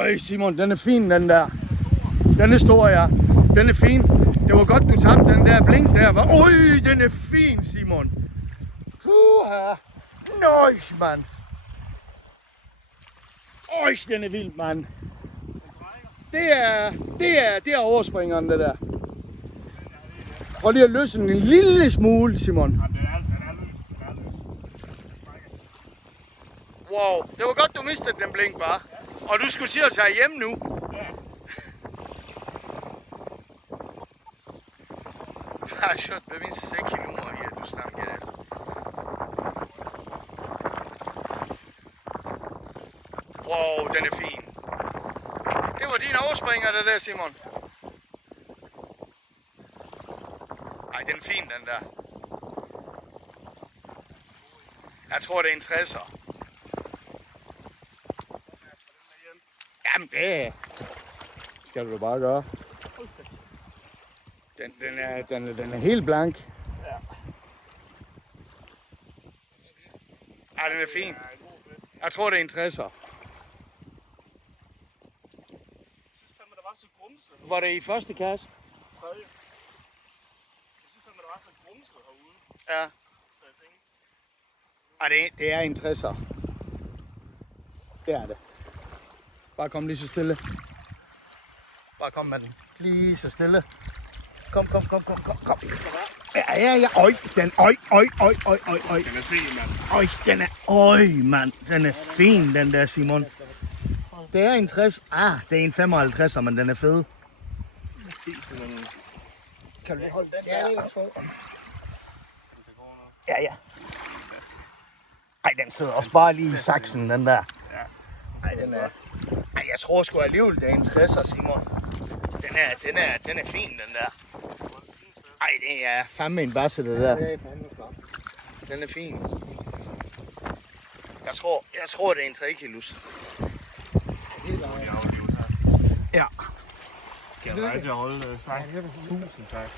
Øj, Simon, den er fin, den der. Den er stor, ja. Den er fin. Det var godt, du tabte den der blink der. Øj, den er fin, Simon. Puha. Nøj, mand. Øj, den er vild, mand. Det er overspringeren, det der. Prøv lige at løsne en lille smule, Simon. Wow, det var godt, du mistede den blink, bare. Og du skulle til at tage hjem nu. Bare shot bevis 6 kilometer her, du snakker efter. Wow, den er fin. Det var din overspringer, det der, Simon. Ej, den er fin, den der. Jeg tror, det er en 60'er. Jamen, det skal du bare gøre. Den er helt blank. Ja. Ja, den er fin. Jeg tror, det er en 60'er. Jeg synes fandme, der var så grumset. Var det i første kast? Tredje. Jeg synes fandme, der var så grumset herude. Ja. Så jeg tænkte... Ej, det er en 60'er. Det er det. Bare kom lige så stille. Bare kom med den. Lige så stille. Kom. Ja. Øj, den. Øj. Den er fin, mand. Øj, den er. Mand. Den er fin, den der, Simon. Det er en 60. Det er en 55'er, men den er fed. Kan du lige holde den der? Ja. Ej, den sidder også bare lige i saksen, den der. Ej, den er... Ej, jeg tror sgu alligevel, det er en 60'er, Simon. Den er fin, den der. Ej, det er fandme en basse, det der. Det er fandme flot. Den er fin. Jeg tror det er en 3 kilos. Ja. Kan jeg til at holde snak? 1000 tak.